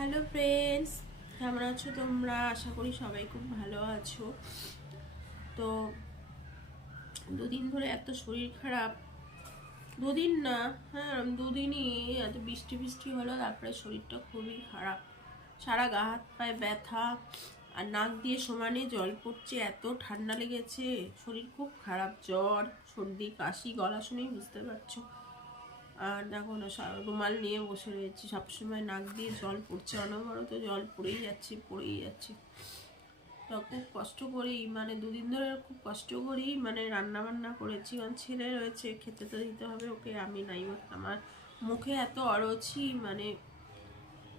Hello friends কেমন আছো তোমরা? আশা করি সবাই খুব ভালো আছো। তো দুদিন ধরে এত শরীর খারাপ। দুদিন না হ্যাঁ দুদিনই এত বৃষ্টি বৃষ্টি হলো, তারপরে শরীরটা খুবই খারাপ। সারা গা, হাত, পায়ে ব্যথা, আর নাক দিয়ে সমানে জল পড়ছে, এত ঠান্ডা লেগেছে। শরীর খুব খারাপ, জ্বর, সর্দি, কাশি, গলা শুনেই বুঝতে পারছ। আর দেখো না রুমাল নিয়ে বসে রয়েছি। সবসময় নাক দিয়ে জল পড়ছে, অনবরত জল পড়েই যাচ্ছে পড়েই যাচ্ছে। খুব কষ্ট করেই মানে দুদিন ধরে খুব কষ্ট করেই মানে রান্না বান্না করেছি। কারণ ছেলে রয়েছে, খেতে তো দিতে হবে ওকে, আমি নাই। আমার মুখে এত অরুচি মানে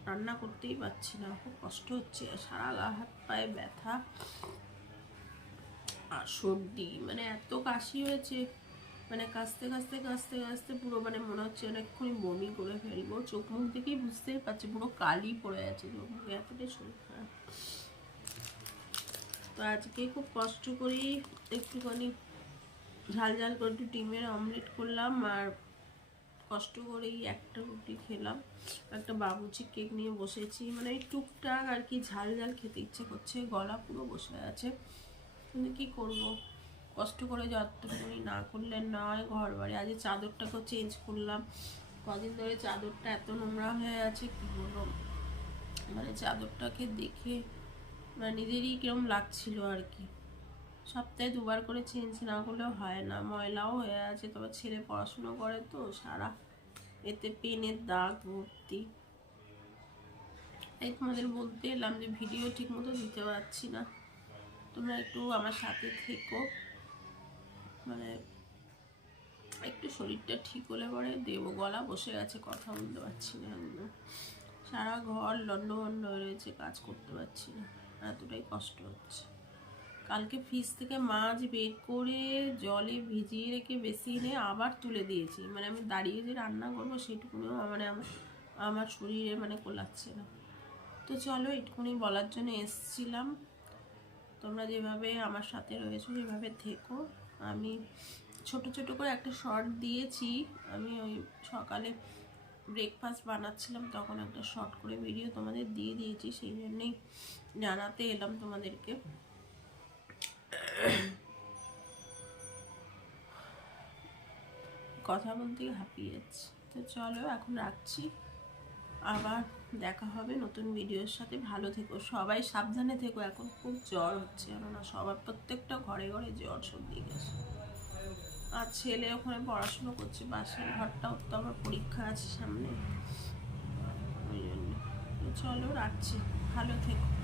রান্না করতেই পারছি না। খুব কষ্ট হচ্ছে, সারা গা হাত পায়ে ব্যথা আর সর্দি মানে এত কাশি হয়েছে। মানে কাশতে কাশতে কাশতে কাশতে পুরো মানে মনে হচ্ছে অনেকক্ষণ বমি করে ফেলব। চোখ মুখ দেখেই বুঝতেই পারছি পুরো কালি পড়ে আছে চোখ মুখে। এতটাই শরীর খারাপ। তো আজকে খুব কষ্ট করেই একটুখানি ঝাল ঝাল করে একটু ডিমের অমলেট করলাম আর কষ্ট করেই একটা রুটি খেলাম। একটা বাবুচি কেক নিয়ে বসেছি। মানে টুকটাক আর কি ঝাল ঝাল খেতে ইচ্ছে করছে, গলা পুরো বসে আছে। কি করব? কষ্ট করে যতটুকুনি না করলে নয় ঘর বাড়ি আজ এই চাদরটাকেও চেঞ্জ করলাম। কদিন ধরে চাদরটা এত নোংরা হয়ে আছে, কি বলব? মানে চাদরটাকে দেখে মানে নিজেরই কিরম লাগছিল আর কি। সপ্তাহে দুবার করে চেঞ্জ না করলেও হয় না। ময়লাও হয়ে আছে তবে ছেলে পড়াশুনো করে তো, সারা। এতে পেনের দাগ, ভর্তি। তাই তোমাদের বলতে এলাম যে ভিডিও ঠিক মতো দিতে পারছি না। তোমরা একটু আমার সাথে থেকো। মানে একটু শরীরটা ঠিক হলে পরে দেবো গলা, বসে গেছে, কথা বলতে পারছি না একদম সারা ঘর লন্ড ভন্ড হয়ে রয়েছে, কাজ করতে পারছি না। এতটাই কষ্ট হচ্ছে। কালকে ফ্রিজ থেকে মাছ বের করে জলে ভিজিয়ে রেখে বেশি এনে আবার তুলে দিয়েছি। মানে আমি দাঁড়িয়ে যে রান্না করব সেটুকুনিও মানে আমার আমার শরীরে মানে কোলাচ্ছে না। তো চলো, এটুকুনি বলার জন্য এসছিলাম। তোমরা যেভাবে আমার সাথে রয়েছো যেভাবে থেকো। আমি ছোট ছোট করে একটা শর্ট দিয়েছি। আমি ওই সকালে ব্রেকফাস্ট বানাচ্ছিলাম, তখন একটা শর্ট করে ভিডিও তোমাদের দিয়ে দিয়েছি, সেই জন্যেই জানাতে এলাম তোমাদেরকে। কথা বলতে হাঁপিয়ে যাচ্ছে। তো চলো, এখন রাখছি। আবার দেখা হবে, নতুন ভিডিওর সাথে ভালো থেকো। সবাই সাবধানে থেকো, এখন খুব জ্বর হচ্ছে, কেননা সবার প্রত্যেকটা ঘরে ঘরে জ্বর সর্দি গেছে আর ছেলে ওখানে পড়াশুনো করছে, বাসের ঘরটাও তো আমার পরীক্ষা আছে সামনে। ওই জন্য। চলো, রাখছি। ভালো থেকো।